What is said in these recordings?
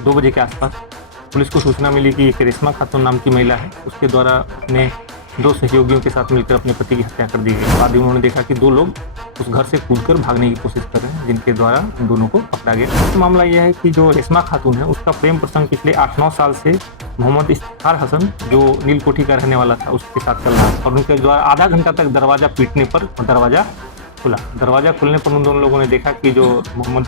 2 बजे के आसपास पुलिस को सूचना मिली कि एक रेशमा खातून नाम की महिला है, उसके द्वारा अपने 2 सहयोगियों के साथ मिलकर अपने पति की हत्या कर दी गई। बाद में उन्होंने देखा कि 2 लोग उस घर से कूदकर भागने की कोशिश कर रहे हैं, जिनके द्वारा उन दोनों को पकड़ा गया। तो मामला यह है कि जो रेशमा खातून है, उसका प्रेम प्रसंग पिछले 8-9 साल से मोहम्मद इफ्तिखार हसन, जो नीलकोठी का रहने वाला था, उसके साथ चल रहा था और उनके द्वारा आधा घंटा तक दरवाजा पीटने पर दरवाजा खुला। दरवाजा खुलने पर उन दोनों लोगों ने देखा कि जो मोहम्मद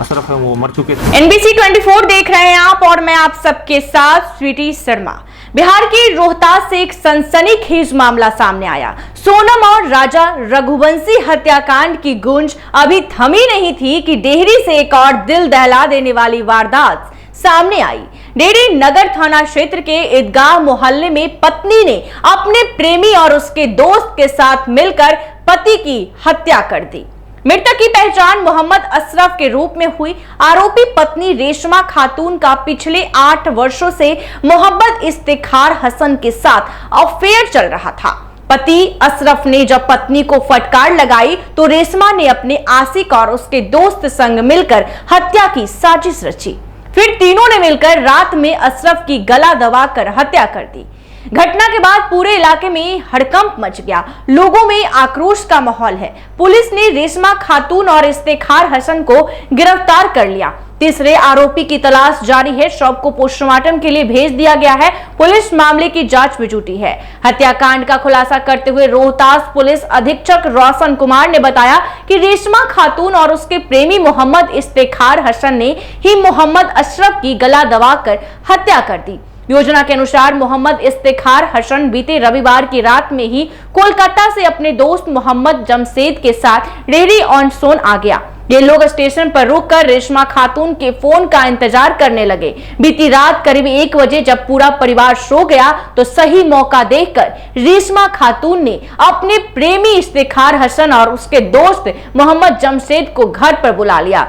अशरफ है वो मर चुके थे। NBC 24 देख रहे हैं आप और मैं आप सबके साथ स्वीटी शर्मा। बिहार के रोहतास से एक सनसनीखेज मामला सामने आया। सोनम और राजा रघुवंशी हत्याकांड की गूंज अभी थमी नहीं थी कि डेहरी से एक और दिल दहला देने वाली वारदात सामने आई। डेहरी नगर थाना क्षेत्र के ईदगाह मोहल्ले में पत्नी ने अपने प्रेमी और उसके दोस्त के साथ मिलकर पति की हत्या कर दी। मृतक की पहचान मोहम्मद अशरफ के रूप में हुई। आरोपी पत्नी रेशमा खातून का पिछले 8 वर्षों से मोहम्मद इफ्तिखार हसन के साथ अफेयर चल रहा था। पति अशरफ ने जब पत्नी को फटकार लगाई तो रेशमा ने अपने आशिक और उसके दोस्त संग मिलकर हत्या की साजिश रची। फिर तीनों ने मिलकर रात में अशरफ की गला दबाकर हत्या कर दी। घटना के बाद पूरे इलाके में हड़कंप मच गया। लोगों में आक्रोश का माहौल है। पुलिस ने रेशमा खातून और इफ्तिखार हसन को गिरफ्तार कर लिया। तीसरे आरोपी की तलाश जारी है। शव को पोस्टमार्टम के लिए भेज दिया गया है। पुलिस मामले की जांच में जुटी है। हत्याकांड का खुलासा करते हुए रोहतास पुलिस अधीक्षक रोशन कुमार ने बताया कि रेशमा खातून और उसके प्रेमी मोहम्मद इफ्तिखार हसन ने ही मोहम्मद अशरफ की गला दबाकर हत्या कर दी। योजना के अनुसार मोहम्मद इफ्तिखार हसन बीते रविवार की रात में ही कोलकाता से अपने दोस्त मोहम्मद जमशेद के साथ डेहरी ऑन सोन आ गया। ये लोग स्टेशन पर रुककर रेशमा खातून के फोन का इंतजार करने लगे। बीती रात करीब 1 बजे जब पूरा परिवार सो गया तो सही मौका देखकर रेशमा खातून ने अपने प्रेमी इफ्तिखार हसन और उसके दोस्त मोहम्मद जमशेद को घर पर बुला लिया।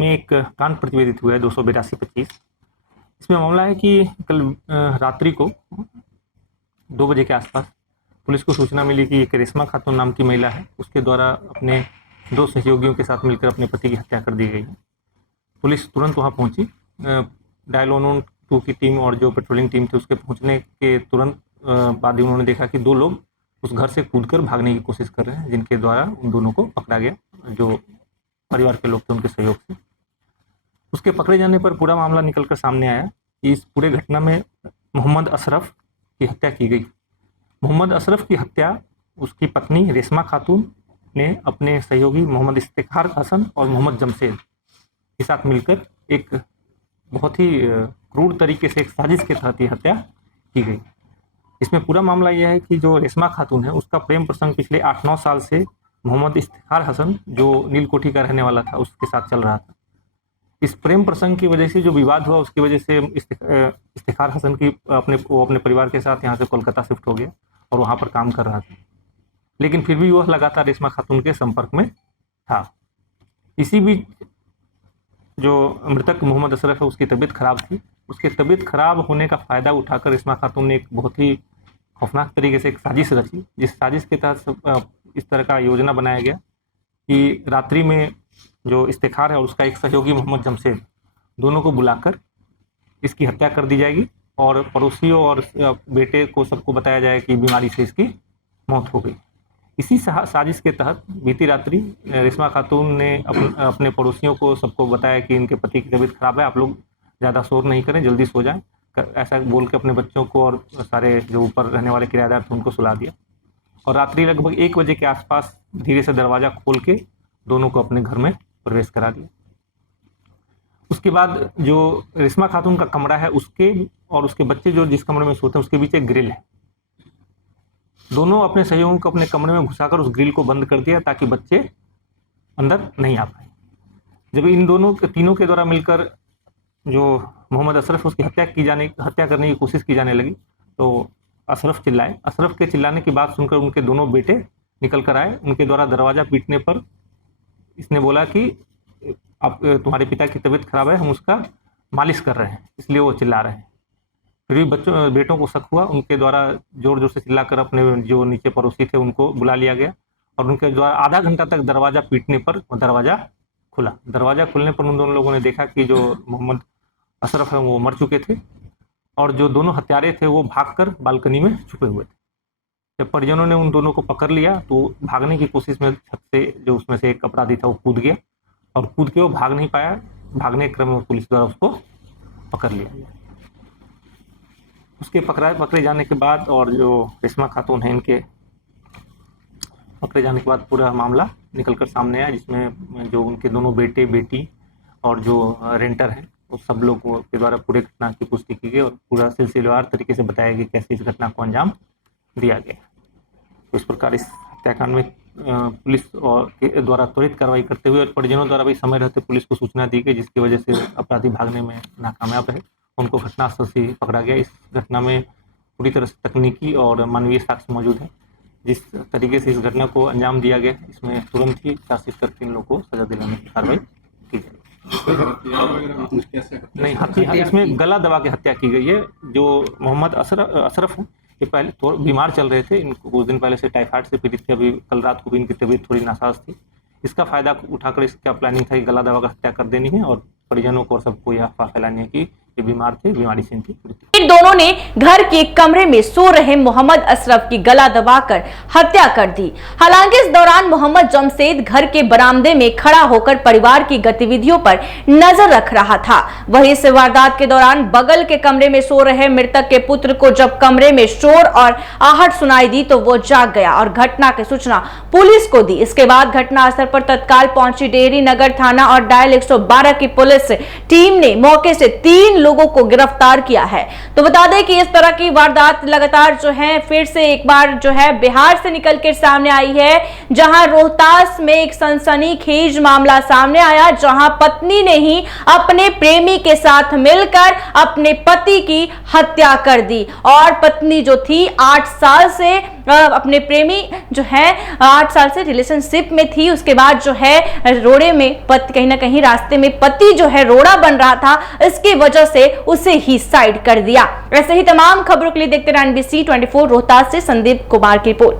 में एक कांड प्रतिवेदित हुआ है 282-25। इसमें मामला है कि कल रात्रि को 2 बजे के आसपास पुलिस को सूचना मिली कि एक रेशमा खातून नाम की महिला है, उसके द्वारा अपने 2 सहयोगियों के साथ मिलकर अपने पति की हत्या कर दी गई है। पुलिस तुरंत वहां पहुंची। डायल 112 की टीम और जो पेट्रोलिंग टीम थी उसके पहुंचने के तुरंत बाद ही उन्होंने देखा कि 2 लोग उस घर से कूदकर भागने की कोशिश कर रहे हैं, जिनके द्वारा उन दोनों को पकड़ा गया, जो परिवार के लोग थे उनके सहयोग से। उसके पकड़े जाने पर पूरा मामला निकलकर सामने आया कि इस पूरे घटना में मोहम्मद अशरफ की हत्या की गई। मोहम्मद अशरफ की हत्या उसकी पत्नी रेशमा खातून ने अपने सहयोगी मोहम्मद इफ्तिखार हसन और मोहम्मद जमशेद के साथ मिलकर एक बहुत ही क्रूर तरीके से एक साजिश के तहत ये हत्या की गई। इसमें पूरा मामला यह है कि जो रेशमा खातून है, उसका प्रेम प्रसंग पिछले 8-9 साल से मोहम्मद इफ्तिखार हसन, जो नीलकोठी का रहने वाला था, उसके साथ चल रहा था। इस प्रेम प्रसंग की वजह से जो विवाद हुआ, उसकी वजह से इफ्तिखार हसन की अपने परिवार के साथ यहाँ से कोलकाता शिफ्ट हो गया और वहाँ पर काम कर रहा था। लेकिन फिर भी वह लगातार रेशमा खातून के संपर्क में था। इसी बीच जो मृतक मोहम्मद अशरफ है, उसकी तबीयत खराब थी। उसकी तबीयत खराब होने का फ़ायदा उठाकर रेशमा खातून ने एक बहुत ही खौफनाक तरीके से एक साजिश रची, जिस साजिश के तहत इस तरह का योजना बनाया गया कि रात्रि में जो इफ्तिखार है और उसका एक सहयोगी मोहम्मद जमशेद, दोनों को बुलाकर इसकी हत्या कर दी जाएगी और पड़ोसियों और बेटे को सबको बताया जाए कि बीमारी से इसकी मौत हो गई। इसी साजिश के तहत बीती रात्रि रेशमा खातून ने अपने पड़ोसियों को सबको बताया कि इनके पति की तबीयत खराब है, आप लोग ज़्यादा शोर नहीं करें, जल्दी सो जाएं। ऐसा बोल के अपने बच्चों को और सारे जो ऊपर रहने वाले किराएदार थे उनको सुला दिया और रात्रि लगभग 1 बजे के आसपास धीरे से दरवाज़ा खोल के दोनों को अपने घर में प्रवेश करा दिया। उसके बाद जो रेशमा खातून का कमरा है, उसके और उसके बच्चे जो जिस कमरे में सोते हैं उसके बीच एक ग्रिल है। दोनों अपने सहयोगियों को अपने कमरे में घुसाकर उस ग्रिल को बंद कर दिया ताकि बच्चे अंदर नहीं आ पाए। जब इन तीनों के द्वारा मिलकर जो मोहम्मद अशरफ उसकी हत्या करने की कोशिश की जाने लगी तो अशरफ चिल्लाए। अशरफ के चिल्लाने की बात सुनकर उनके दोनों बेटे निकल कर आए। उनके द्वारा दरवाज़ा पीटने पर इसने बोला कि आप तुम्हारे पिता की तबीयत खराब है, हम उसका मालिश कर रहे हैं, इसलिए वो चिल्ला रहे हैं। फिर भी बेटों को शक हुआ। उनके द्वारा जोर जोर से चिल्लाकर अपने जो नीचे पड़ोसी थे उनको बुला लिया गया और उनके द्वारा आधा घंटा तक दरवाज़ा पीटने पर दरवाज़ा खुला। दरवाज़ा खुलने पर उन दोनों लोगों ने देखा कि जो मोहम्मद अशरफ है वो मर चुके थे और जो दोनों हत्यारे थे वो भागकर बालकनी में छुपे हुए थे। जब परिजनों ने उन दोनों को पकड़ लिया तो भागने की कोशिश में छत से जो उसमें से एक अपराधी था वो कूद गया और कूद के वो भाग नहीं पाया। भागने के क्रम में पुलिस द्वारा उसको पकड़ लिया। उसके पकड़े जाने के बाद और जो रेशमा खातून है इनके पकड़े जाने के बाद पूरा मामला निकलकर सामने आया, जिसमें जो उनके दोनों बेटे बेटी और जो रेंटर है वो सब लोगों के द्वारा पूरे घटना की पुष्टि की गई और पूरा सिलसिलेवार तरीके से बताया गया कैसे इस घटना को अंजाम दिया गया। तो इस प्रकार इस हत्याकांड में पुलिस और के द्वारा त्वरित कार्रवाई करते हुए और परिजनों द्वारा भी समय रहते पुलिस को सूचना दी गई, जिसकी वजह से अपराधी भागने में नाकामयाब रहे। उनको घटनास्थल से पकड़ा गया। इस घटना में पूरी तरह से तकनीकी और मानवीय साक्ष्य मौजूद है। जिस तरीके से इस घटना को अंजाम दिया गया इसमें तुरंत ही चार्जशीट करके इन लोगों को सजा दिलाने की कार्रवाई की जाएगी। नहीं, हत्या इसमें गला दबा के हत्या की गई है। जो मोहम्मद अशरफ है ये पहले थोड़ा बीमार चल रहे थे, इनको कुछ दिन पहले से टाइफाइड से पीड़ित थे। अभी कल रात को भी इनकी तबीयत थोड़ी नासाज थी। इसका फायदा उठाकर इसका प्लानिंग था कि गला दबा कर हत्या कर देनी है और परिजनों को और सबको यह अफवाह फैलानी है कि ये बीमार थे, बीमारी से इनकी मृत्यु। इन दोनों ने घर के कमरे में सो रहे मोहम्मद अशरफ की गला दबाकर हत्या कर दी। हालांकि इस दौरान मोहम्मद जमशेद घर के बरामदे में खड़ा होकर परिवार की गतिविधियों पर नजर रख रहा था। वहीं इस वारदात के दौरान बगल के कमरे में सो रहे मृतक के पुत्र को जब कमरे में शोर और आहट सुनाई दी तो वो जाग गया और घटना की सूचना पुलिस को दी। इसके बाद घटना स्थल पर तत्काल पहुंची डेहरी नगर थाना और डायल 112 की पुलिस टीम ने मौके से 3 लोगों को गिरफ्तार किया है। तो बता दें कि इस तरह की वारदात लगातार जो है फिर से एक बार जो है बिहार से निकलकर सामने आई है, जहां रोहतास में एक सनसनीखेज मामला सामने आया, जहां पत्नी ने ही अपने प्रेमी के साथ मिलकर अपने पति की हत्या कर दी और पत्नी जो थी 8 साल से अपने प्रेमी जो है 8 साल से रिलेशनशिप में थी। उसके बाद जो है रोड़े में पति कहीं ना कहीं रास्ते में पति जो है रोड़ा बन रहा था, इसकी वजह से उसे ही साइड कर दिया। ऐसे ही तमाम खबरों के लिए देखते रहिए NBC 24 रोहतास से संदीप कुमार की रिपोर्ट।